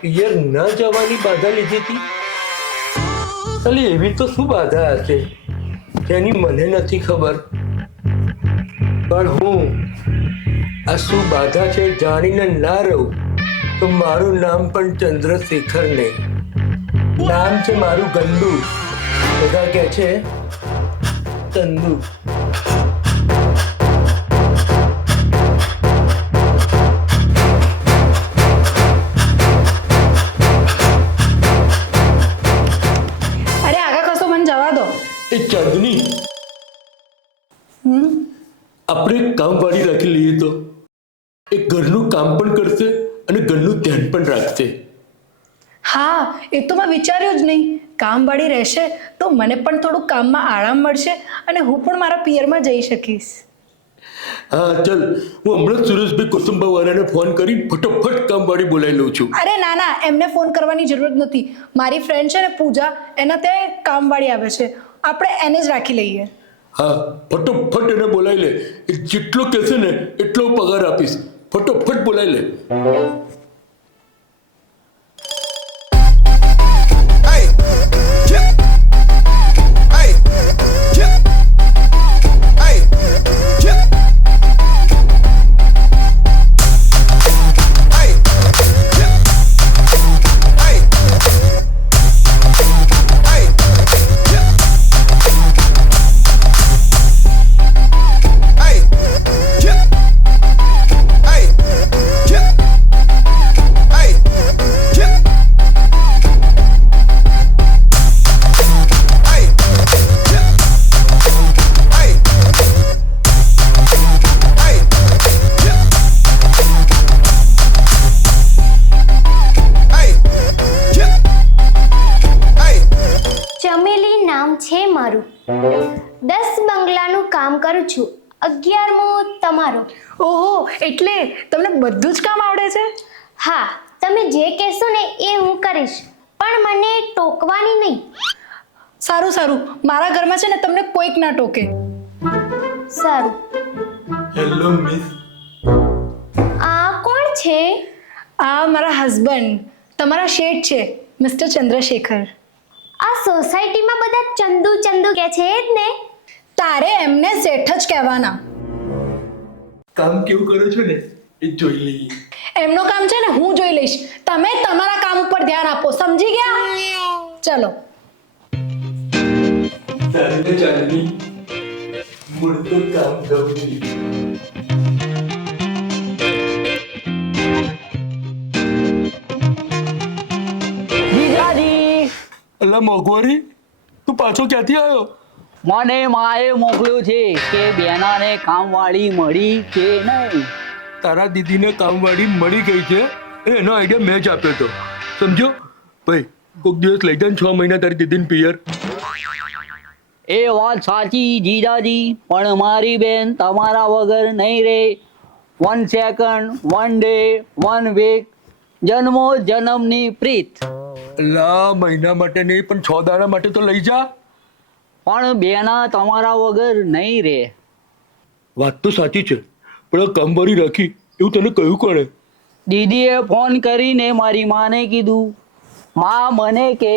પિયર ન જવાની બાધા લીધી હતી? ખાલી એવી તો શું બાધા હશે જેની મને નથી ખબર, પણ હું આ શું બાધા છે જાણીને ના રહું તો મારું નામ પણ ચંદ્રશેખર નહીં, નામ છે મારું ગંદુ. બધા કહે છે ચંદુ. એ ચાંદની, આપણે કામવાળી રાખી લઈએ તો એ ઘરનું કામ પણ કરશે અને ઘરનું ધ્યાન પણ રાખશે. હા, એ તો મેં વિચાર્યું જ નહીં. કામવાળી રહેશે તો મને પણ થોડું કામમાં આરામ મળશે અને હું પણ મારા પિયરમાં જઈ શકીશ. હા ચાલ, હું હમણાં જ સુરેશભાઈ કોસંબાવાળાને ફોન કરી ફટોફટ કામવાળી બોલાવી લઉં છું. અરે ના ના, એમને ફોન કરવાની જરૂરત નથી. મારી ફ્રેન્ડ છે ને પૂજા, એના ત્યાં કામવાળી આવે છે, આપણે એને જ રાખી લઈએ. હા, ફટોફટ એને બોલાવી લે. એ જેટલો કહેશે ને એટલો પગાર આપીશ. ફટોફટ બોલાવી લે. છે મારું. 10 બંગલાનું કામ કરું છું. 11મો તમારો. ઓહો, એટલે તમને બધું જ કામ આવડે છે? હા, તમે જે કહેશો ને એ હું કરીશ, પણ મને ટોકવાની નહીં. સારું સારું, મારા ઘરમાં છે ને તમને કોઈક ના ટોકે. સારું. Hello miss. આ કોણ છે? આ મારા હસબન્ડ, તમારા શેઠ છે, મિસ્ટર ચંદ્રશેખર. આ સોસાયટીમાં બધા ચંદુ ચંદુ કહે છે જ ને? તારે એમને શેઠ જ કહેવાના. કામ કેવું કરો છો ને એ જોઈ લઈએ. એમનું કામ છે ને હું જોઈ લઈશ, તમે તમારા કામ ઉપર ધ્યાન આપો, સમજી ગયા? ચલો. ચાંદની, મળતો કામ ગૌરી. અલા મોંઘવારી, તું પાછો ક્યાંથી આવ્યો? મને માએ મોકલ્યું છે કે બેનાને કામવાળી મળી કે નહીં. તારા દીદીને કામવાળી મળી ગઈ છે, એનો આઈડિયા મેં જ આપ્યો હતો, સમજો ભાઈ. કોઈક દિવસ લઈ જાય 6 મહિના તારી દીદીને પિયર. એ વાત સાચી જીજાજી, પણ મારી બેન તમારા વગર નહીં રહે. 1 સેકન્ડ, 1 ડે, 1 વીક, જન્મો જન્મની પ્રીત. લા, મહિના માટે નહીં પણ 6 દાડા માટે તો લઈ જા. પણ બેના તમારા વગર નહીં રે. વાત તો સાચી છે, પણ કામવાળી રાખી એવું તને કહ્યું કોણે? દીદીએ ફોન કરીને મારી માને કીધું. માં મને કે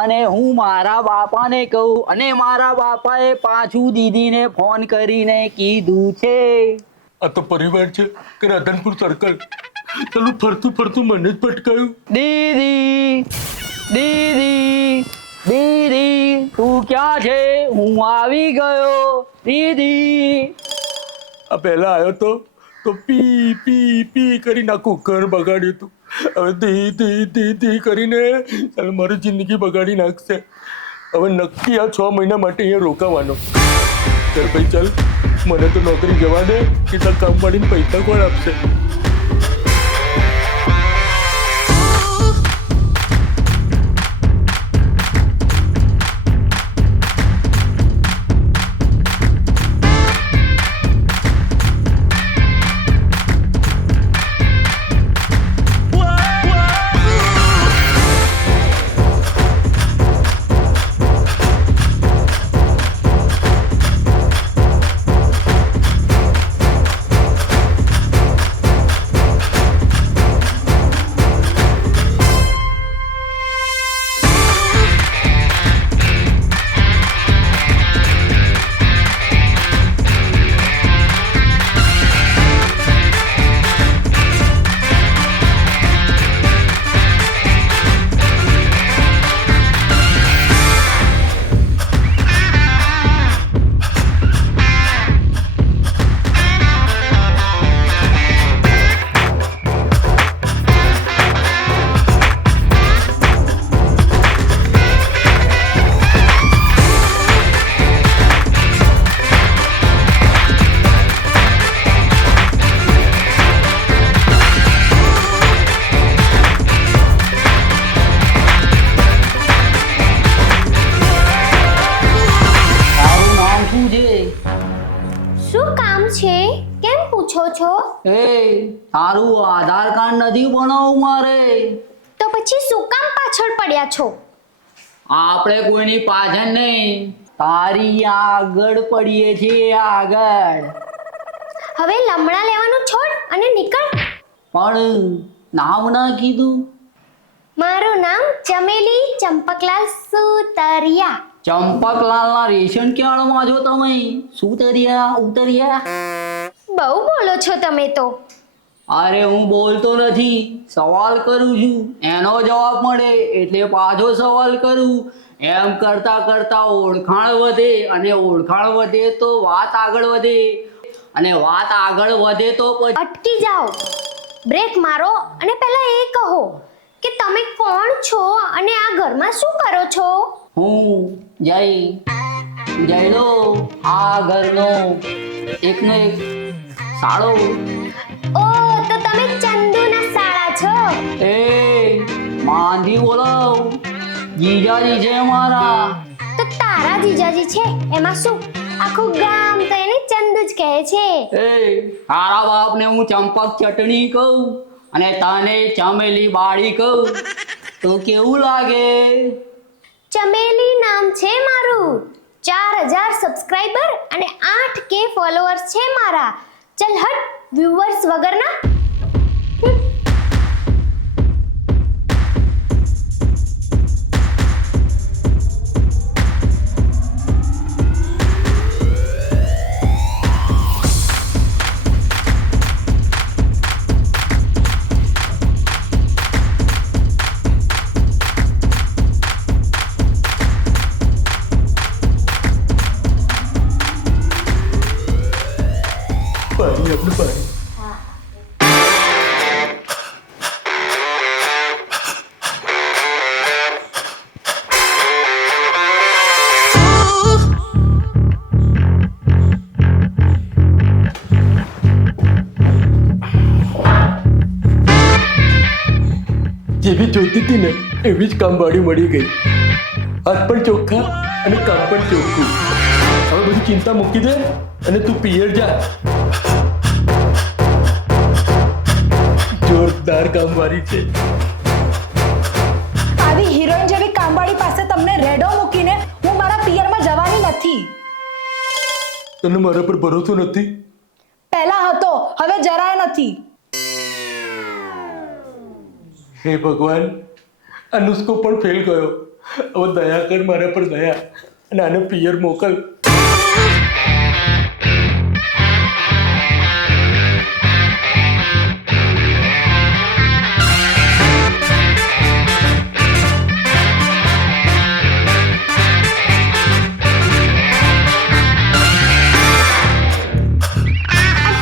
અને હું મારા બાપાને કહું, અને મારા બાપાએ પાછું દીદીને ફોન કરીને કીધું છે. આ તો પરિવાર છે કે રાધનપુર સર્કલ? ચાલું ફરતું ફરતું મને જ ભટકાયું. દીદી, દીદી, દીદી, તું ક્યાં છે? હું આવી ગયો દીદી. આ પહેલા આવ્યો તો પી પી પી કરી નાખું ઘર બગાડ્યું હતું. હવે ધી ધી ધી ધી કરીને ચાલ મારી જિંદગી બગાડી નાખશે. હવે નક્કી આ 6 મહિના માટે અહીંયા રોકાવાનો. ચાલ ભાઈ ચાલ, મને તો નોકરી જવા દે, કેટલા કામ પાડીને પૈસા કોણ આપશે? છો? એ તારું આધાર કાર્ડ નથી બનાવવું મારે. તો પછી શું કામ પાછળ પડ્યા છો? આપણે કોઈની પાછળ નહીં, તારી આગળ પડીએ છીએ, આગળ. હવે લમણા લેવાનું છોડ અને નીકળ. પણ નામ ના કીધું. મારું નામ ચમેલી ચંપકલાલ સુતરિયા. ચંપકલાલના રેશન કેળમાં જો તમે સુતરિયા ઉતરિયા. બહુ બોલો છો તમે તો. અરે હું બોલતો નથી, સવાલ કરું છું, એનો જવાબ મળે એટલે પાછો સવાલ કરું. એમ કરતા કરતા ઓળખાણ વધે, અને ઓળખાણ વધે તો વાત આગળ વધે, અને વાત આગળ વધે તો પછી અટકી જાઓ, બ્રેક મારો અને પહેલા એ કહો કે તમે કોણ છો અને આ ઘરમાં શું કરો છો? હું જયલો, આ ઘરનો એકનો એક સાળો. ઓ, તો તમે ચંદુના સાળા છો. એ માંધી બોલાવ, જીજાજી છે મારા. તો તારા જીજાજી છે એમાં શું? આખું ગામ તો એને ચંદુ જ કહે છે. એ તારા બાપને હું ચંપક ચટણી કહું અને તને ચમેલી બાળી કહું તો કેવું લાગે? ચમેલી નામ છે મારું. 4000 સબસ્ક્રાઇબર અને 8K ફોલોઅર્સ છે મારા. ચલ હટ, વ્યુઅર્સ વગરના. પાણી આપણે પાણી. જેવી જોતી હતી ને એવી જ કામવાળી મળી ગઈ. હાથ પણ ચોખ્ખા અને કામ પણ ચોખ્ખું. હવે બધી ચિંતા મૂકી દે અને તું પિયર જા. જોરદાર કામવાળી છે. આવી હિરોઈન જેવી કામવાળી પાસે તમને રેડો મૂકીને હું મારા પિયરમાં જવાની નથી. તને મારા પર ભરોસો નથી? પહેલા હતો, હવે જરાય નથી. હે ભગવાન, આ નુસ્ખો પણ ફેલ ગયો. હવે દયા કર મારા પર દયા અને આને પિયર મોકલ.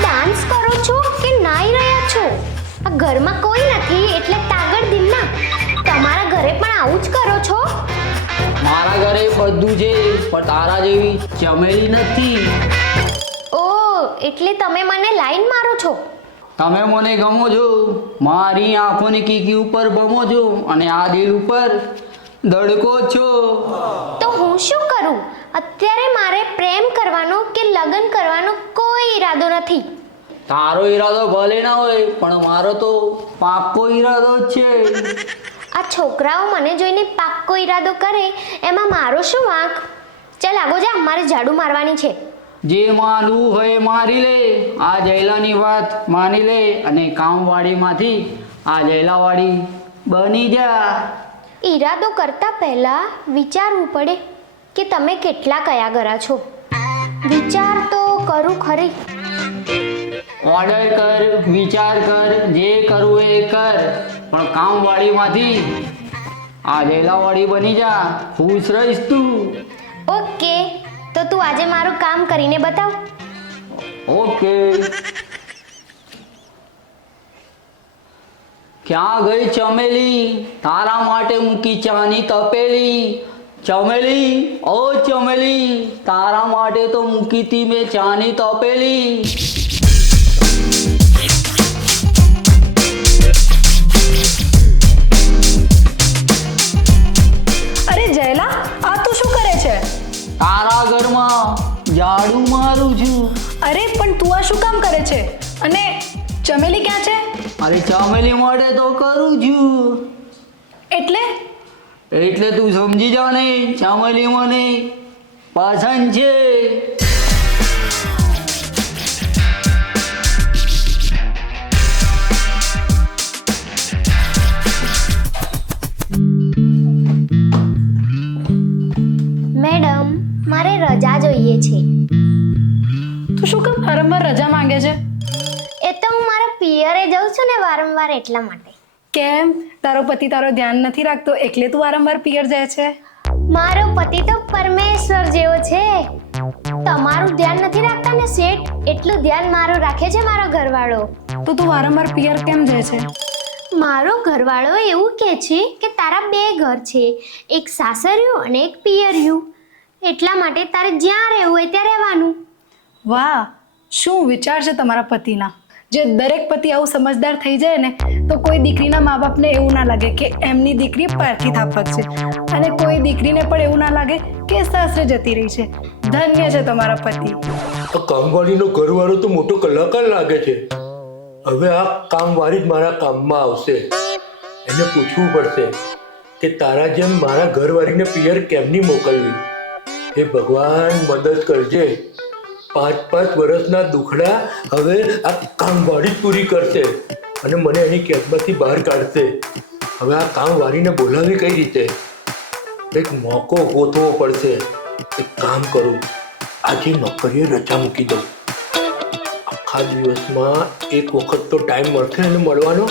ડાન્સ કરો છો કે નાઈ રહ્યા છો? આ ઘરમાં કોઈ નથી એટલે તાગડ દિલના. તમારા ઘરે પણ આવું જ કરો છો? મારા ઘરે બધું છે પણ તારા જેવી ચમેલી નથી. ઓ, એટલે તમે મને લાઈન મારો છો. તમે મને ગમો છો, મારી આંખોની કીકી ઉપર ભમો છો અને આ દિલ ઉપર ધડકો છો. તો હું શું કરું? અત્યારે મારે પ્રેમ કરવાનો કે લગ્ન કરવાનો કોઈ ઈરાદો નથી. તારો ઈરાદો ભલે ના હોય પણ મારો તો પાક્કો ઈરાદો જ છે. આ છોકરાઓ મને જોઈને પાક્કો ઈરાદો કરે એમાં મારો શું વાંક? ચાલ આગો જા, મારે ઝાડુ મારવાની છે. જે માનવું હોય મારી લે, આ જયલાની વાત માની લે અને કામવાળીમાંથી આ જયલાવાળી બની જા. ઈરાદો કરતા પહેલા વિચારવું પડે કે તમે કેટલા કયા ગરા છો. વિચાર તો કરું ખરી. ઓર્ડર કર, વિચાર કર, જે કરવું એ કર, પણ કામવાળીમાંથી આ જયલાવાળી બની જા. ખુશ રહીશ તું. ઓકે, તો તું આજે મારું કામ કરીને બતાવ. ઓકે. ક્યાં ગઈ ચમેલી? તારા માટે મૂકી ચાની તપેલી. ચમેલી, ઓ ચમેલી, તારા માટે તો મૂકી તી મેં ચાની તપેલી. અરે જયલા, આ તું શું કરે છે? તારા ઘરમાં ઝાડુ મારું છું. અરે પણ તું આ શું કામ કરે છે? અને ચમેલી ક્યાં છે? અરે ચમેલી માટે તો કરું છું. એટલે એટલે તું સમજી જા ને, ચમેલી મને પસંદ છે. મેડમ, મારે રજા જોઈએ છે. તું શું કામ વારંવાર રજા માંગે છે? એ તો હું મારા પિયરે જાઉં છું ને વારંવાર, એટલા માટે. કેમ, તારો પતિ તારો ધ્યાન નથી રાખતો એટલે તું વારંવાર પિયર જાય છે? મારો પતિ તો પરમેશ્વર જેવો છે. તમારું ધ્યાન નથી રાખતા ને શેઠ, એટલું ધ્યાન મારું રાખે છે મારો ઘરવાળો. તો તું વારંવાર પિયર કેમ જાય છે? મારો ઘરવાળો એવું કહે છે કે તારા 2 ઘર છે, એક સાસરિયું અને એક પિયરિયું. એટલા માટે તારે જ્યાં રહેવું હોય ત્યાં રહેવાનું. વાહ, શું વિચાર છે તમારા પતિના. જે દરેક પતિ આવું સમજદાર થઈ જાય ને તો કોઈ દીકરીના મા બાપને એવું ના લાગે કે એમની દીકરી પારકી થાપક છે, અને કોઈ દીકરીને પણ એવું ના લાગે કે સાસરે જતી રહી છે. ધન્ય છે તમારા પતિ. આ કામવાળીનો ઘરવાળો તો મોટો કલાકાર લાગે છે. હવે આ કામવાળી જ મારા કામમાં આવશે. એને પૂછવું પડશે કે તારા જેમ મારા ઘરવાળીને પિયર કેમની મોકલવી. હે ભગવાન, મદદ કરજે. 5-5 વર્ષના દુખડા હવે આ કામવાળી જ પૂરી કરશે અને મને એની કેદમાંથી બહાર કાઢશે. હવે આ કામવાળીને બોલાવી કઈ રીતે? એક મોકો ગોતવો પડશે. એક કામ કરું, આજે નોકરીએ રજા મૂકી દઉં. આખા દિવસમાં એક વખત તો ટાઈમ મળશે એને મળવાનો.